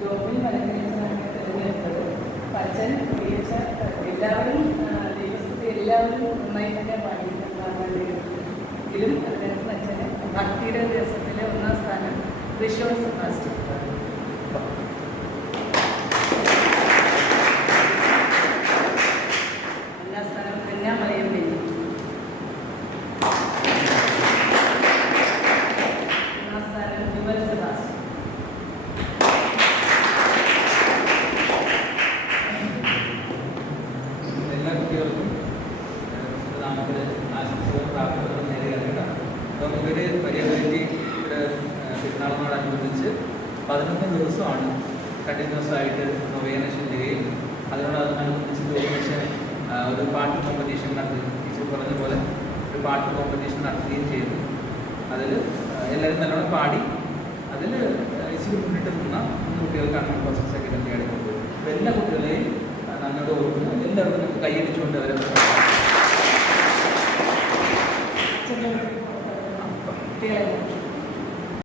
ജോബിൻ മലക്കരച്ചനാണ് തിരഞ്ഞെടുത്തത്. അച്ഛൻ പ്രിയച്ച എല്ലാവരും ദൈവസ്ഥിതി എല്ലാവരും നന്നായി തന്നെ പാടിയിട്ടുണ്ടാകാൻ ഇതിലും അതിനകത്ത് അച്ഛന് ഭക്തിയുടെ ദിവസത്തിലെ 1ാം സ്ഥാനം ഋഷോൺ സെബാസ്റ്റ്യൻ. എല്ലാ കുട്ടികൾക്കും നാമത്തിൽ ആശംസകളും പ്രാർത്ഥനകളും നേരിടുക. അപ്പം ഇവർ പരിയബിലിറ്റി പെരുന്നാളിനോടനുബന്ധിച്ച് 11 ദിവസമാണ് കണ്ടിന്യൂസ് ആയിട്ട് നൊവേന ചെല്ലുകയും അതിനോടനുബന്ധിച്ച് ജോമിഷൻ ഒരു പാട്ട് കോമ്പറ്റീഷൻ നടത്തി, ടീച്ചർ പറഞ്ഞ പോലെ ഒരു പാട്ട് കോമ്പറ്റീഷൻ നടത്തുകയും ചെയ്തു. അതിൽ എല്ലാവരും നല്ലോണം പാടി. അതിൽ ഇച്ചിരി മുന്നിട്ട് നിന്ന 3 കുട്ടികൾക്കാണ് ഫസ്റ്റ് സെക്കൻഡ് തേർഡ് കൊണ്ടുപോയി. അപ്പോൾ എല്ലാ കുട്ടികളെയും നന്നോട് ഓർക്കുന്നു. എല്ലാവർക്കും നമുക്ക് കൈയടിച്ചുകൊണ്ട് അവരെ